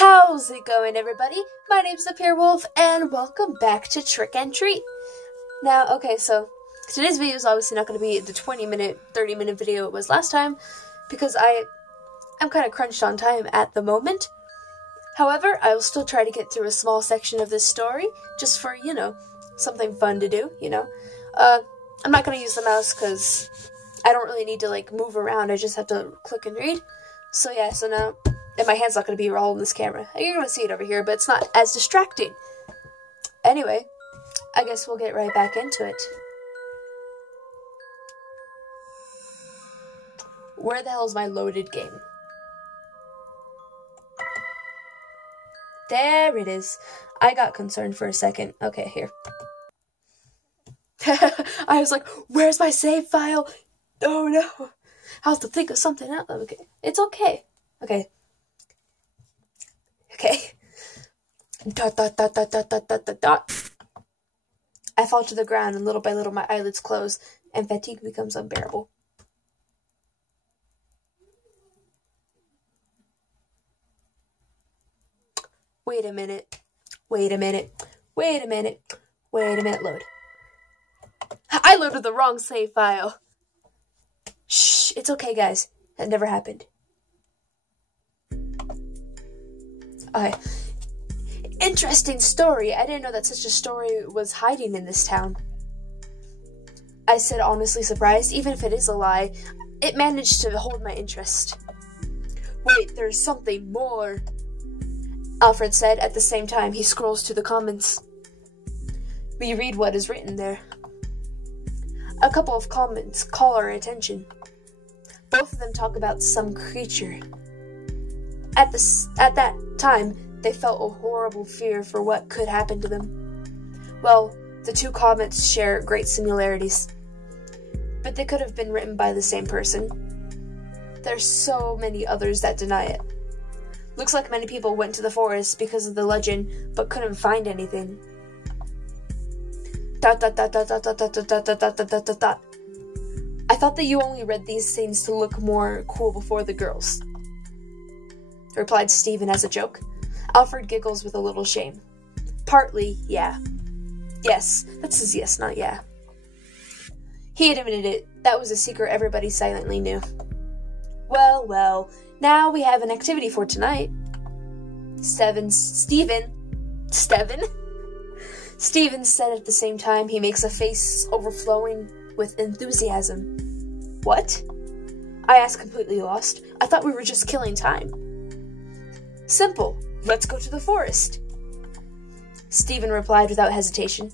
How's it going, everybody? My name's the Pure Wolf, and welcome back to Trick and Treat. Now, okay, so today's video is obviously not going to be the 20-minute, 30-minute video it was last time, because I'm kind of crunched on time at the moment. However, I will still try to get through a small section of this story, just for, something fun to do, I'm not going to use the mouse, because I don't really need to, move around. I just have to click and read. So yeah, so now, and my hand's not going to be all in this camera. You're going to see it over here, but it's not as distracting. Anyway, I guess we'll get right back into it. Where the hell is my loaded game? There it is. I got concerned for a second. Okay, here. I was like, where's my save file? Oh no. I'll have to think of something else. Okay. It's okay. Okay. Okay. Dot, dot, dot, dot, dot, dot, dot, dot, dot. I fall to the ground, and little by little my eyelids close, and fatigue becomes unbearable. Wait a minute. Wait a minute. Wait a minute. Wait a minute. Load. I loaded the wrong save file. Shh. It's okay, guys. That never happened. Okay. Interesting story. I didn't know that such a story was hiding in this town. I said, honestly surprised. Even if it is a lie, it managed to hold my interest. Wait, there's something more, Alfred said. At the same time, he scrolls to the comments. We read what is written there. A couple of comments call our attention. Both of them talk about some creature. At that time, they felt a horrible fear for what could happen to them. Well, the two comments share great similarities, but they could have been written by the same person. There's so many others that deny it. Looks like many people went to the forest because of the legend, but couldn't find anything. Dot dot dot dot dot dot dot dot dot dot dot dot dot. I thought that you only read these things to look more cool before the girls, replied Stephen as a joke. Alfred giggles with a little shame. Partly, yeah. Yes, that says yes, not yeah. He admitted it. That was a secret everybody silently knew. Well, well, now we have an activity for tonight. Stephen said at the same time. He makes a face overflowing with enthusiasm. What? I asked, completely lost. I thought we were just killing time. Simple. Let's go to the forest, Stephen replied without hesitation.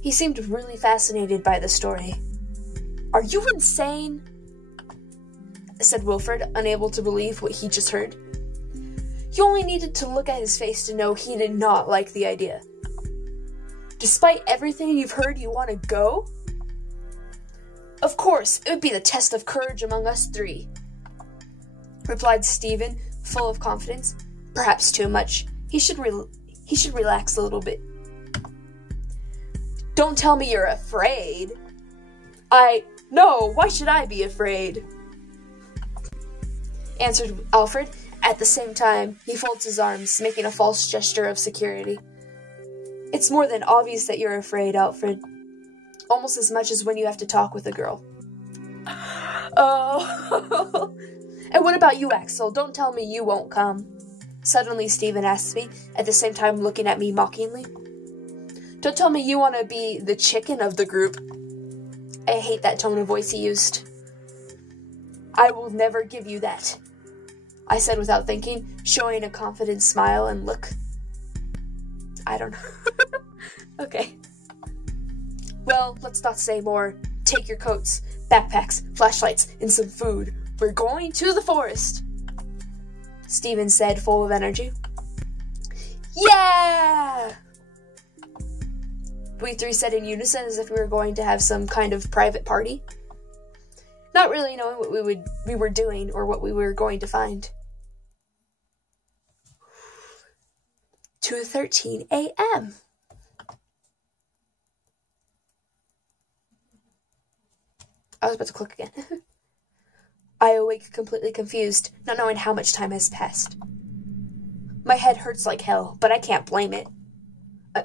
He seemed really fascinated by the story. Are you insane? Said Wilfred, unable to believe what he just heard. You only needed to look at his face to know he did not like the idea. Despite everything you've heard, you want to go? Of course, it would be the test of courage among us three, replied Stephen, full of confidence. Perhaps too much. He should relax a little bit. Don't tell me you're afraid. No, why should I be afraid? Answered Alfred. At the same time, he folds his arms, making a false gesture of security. It's more than obvious that you're afraid, Alfred. Almost as much as when you have to talk with a girl. Oh. And what about you, Axel? Don't tell me you won't come. Suddenly, Stephen asked me, at the same time looking at me mockingly. Don't tell me you want to be the chicken of the group. I hate that tone of voice he used. I will never give you that, I said without thinking, showing a confident smile and look. I don't know. Okay. Well, let's not say more. Take your coats, backpacks, flashlights, and some food. We're going to the forest, Stephen said, full of energy. Yeah! We three said in unison as if we were going to have some kind of private party, not really knowing what we were doing or what we were going to find. 2:13 a.m. I was about to click again. I awake completely confused, not knowing how much time has passed. My head hurts like hell, but I can't blame it.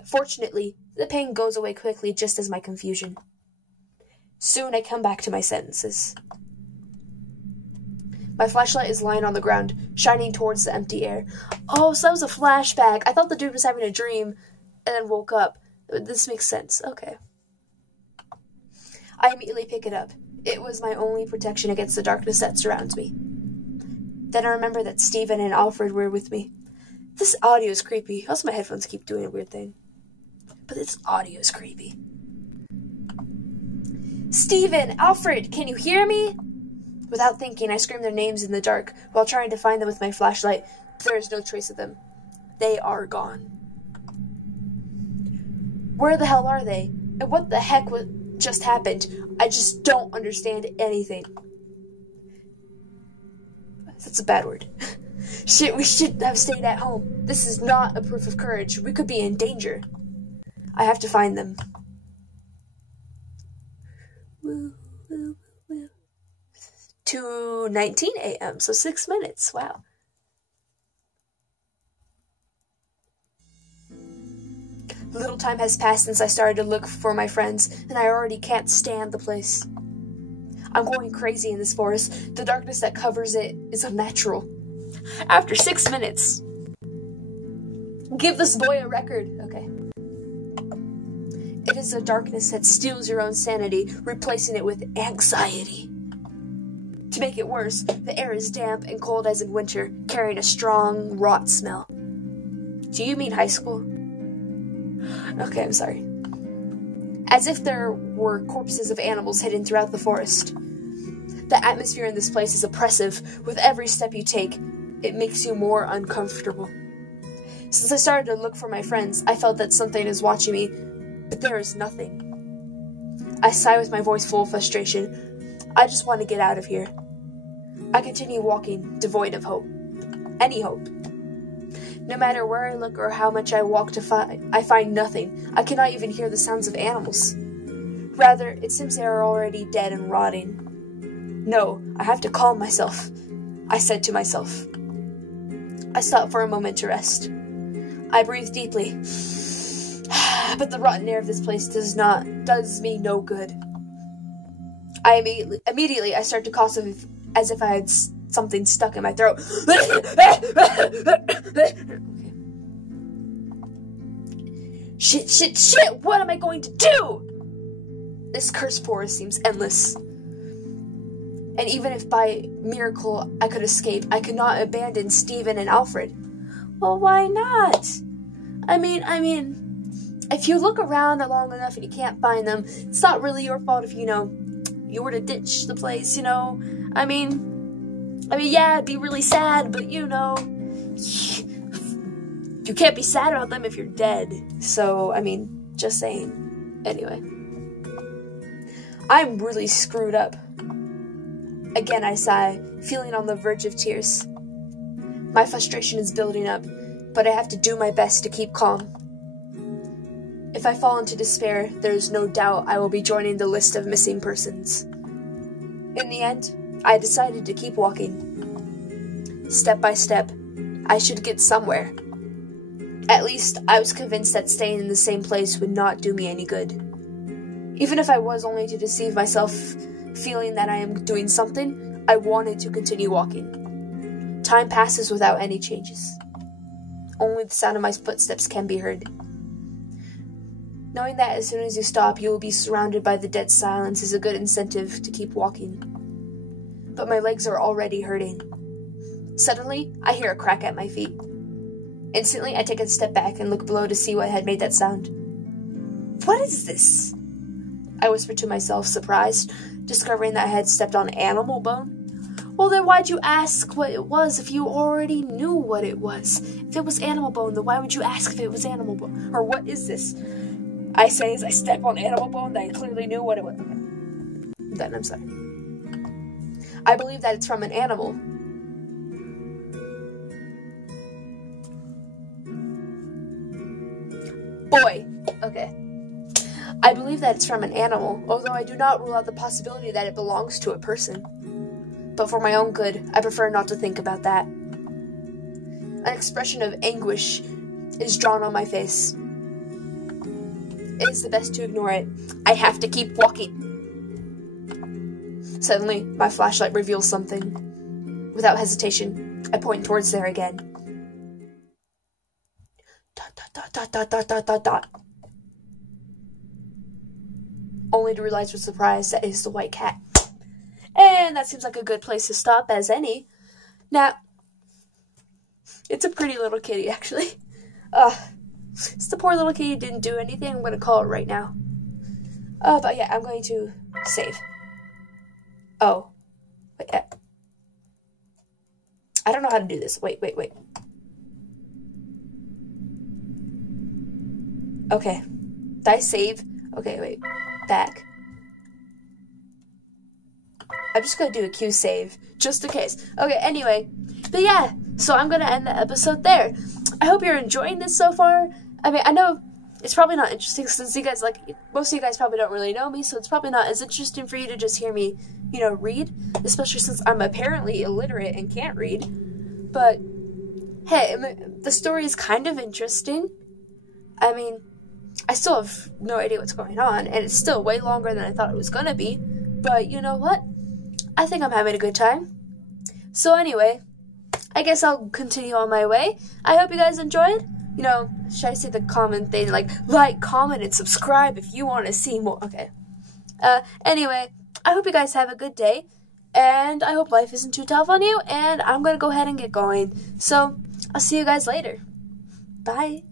Fortunately, the pain goes away quickly just as my confusion. Soon I come back to my sentences. My flashlight is lying on the ground, shining towards the empty air. Oh, so that was a flashback. I thought the dude was having a dream and then woke up. This makes sense. Okay. I immediately pick it up. It was my only protection against the darkness that surrounds me. Then I remember that Stephen and Alfred were with me. This audio is creepy. Also, my headphones keep doing a weird thing. But this audio is creepy. Stephen! Alfred! Can you hear me? Without thinking, I scream their names in the dark while trying to find them with my flashlight. There is no trace of them. They are gone. Where the hell are they? And what the heck just happened? I just don't understand anything. That's a bad word. Shit, we should have stayed at home. This is not a proof of courage. We could be in danger. I have to find them. 2:19 a.m., so 6 minutes. Wow. Little time has passed since I started to look for my friends, and I already can't stand the place. I'm going crazy in this forest. The darkness that covers it is unnatural. After 6 minutes. Give this boy a record. Okay. It is a darkness that steals your own sanity, replacing it with anxiety. To make it worse, the air is damp and cold as in winter, carrying a strong, rot smell. Do you mean high school? Okay, I'm sorry. As if there were corpses of animals hidden throughout the forest. The atmosphere in this place is oppressive. With every step you take, it makes you more uncomfortable. Since I started to look for my friends, I felt that something is watching me, but there is nothing. I sigh with my voice full of frustration. I just want to get out of here. I continue walking, devoid of hope. Any hope. No matter where I look or how much I walk I find nothing. I cannot even hear the sounds of animals. Rather, it seems they are already dead and rotting. No, I have to calm myself, I said to myself. I stopped for a moment to rest. I breathe deeply. But the rotten air of this place does me no good. Immediately I start to cough as if I had something stuck in my throat. Shit, what am I going to do? This cursed forest seems endless. And even if by miracle I could escape, I could not abandon Stephen and Alfred. Well, why not? I mean, if you look around long enough and you can't find them, it's not really your fault if, you were to ditch the place, I mean, yeah, it'd be really sad, but, you can't be sad about them if you're dead. So, just saying. Anyway. I'm really screwed up. Again, I sigh, feeling on the verge of tears. My frustration is building up, but I have to do my best to keep calm. If I fall into despair, there is no doubt I will be joining the list of missing persons. In the end, I decided to keep walking. Step by step, I should get somewhere. At least, I was convinced that staying in the same place would not do me any good. Even if I was only to deceive myself, feeling that I am doing something, I wanted to continue walking. Time passes without any changes. Only the sound of my footsteps can be heard. Knowing that as soon as you stop, you will be surrounded by the dead silence is a good incentive to keep walking. But my legs are already hurting. Suddenly, I hear a crack at my feet. Instantly, I take a step back and look below to see what had made that sound. What is this? I whispered to myself, surprised, discovering that I had stepped on animal bone. Well, then why'd you ask what it was if you already knew what it was? If it was animal bone, then why would you ask if it was animal bone? Or what is this? I say as I step on animal bone that I clearly knew what it was. Okay. Then I'm sorry. I believe that it's from an animal. Boy. Okay. I believe that it's from an animal, although I do not rule out the possibility that it belongs to a person. But for my own good, I prefer not to think about that. An expression of anguish is drawn on my face. It is the best to ignore it. I have to keep walking. Suddenly, my flashlight reveals something. Without hesitation, I point towards there again. Dot, dot, dot, dot, dot, dot, dot, dot, dot. Only to realize with surprise that it is the white cat. And that seems like a good place to stop as any. Now, it's a pretty little kitty, actually. It's the poor little kitty didn't do anything. I'm going to call it right now. But yeah, I'm going to save. Oh. Wait, I don't know how to do this. Wait. Okay. Did I save? Okay, wait. Back. I'm just going to do a Q save, just in case. Okay, anyway. But yeah, so I'm going to end the episode there. I hope you're enjoying this so far. I mean, I know it's probably not interesting since you guys, like, most of you guys probably don't really know me, so it's probably not as interesting for you to just hear me, you know, read, especially since I'm apparently illiterate and can't read. But, hey, the story is kind of interesting. I mean, I still have no idea what's going on, and it's still way longer than I thought it was gonna be, but you know what? I think I'm having a good time. So anyway, I guess I'll continue on my way. I hope you guys enjoyed. You know, should I say the common thing, like, comment, and subscribe if you want to see more. Okay. Anyway, I hope you guys have a good day, and I hope life isn't too tough on you, and I'm gonna go ahead and get going. So, I'll see you guys later. Bye.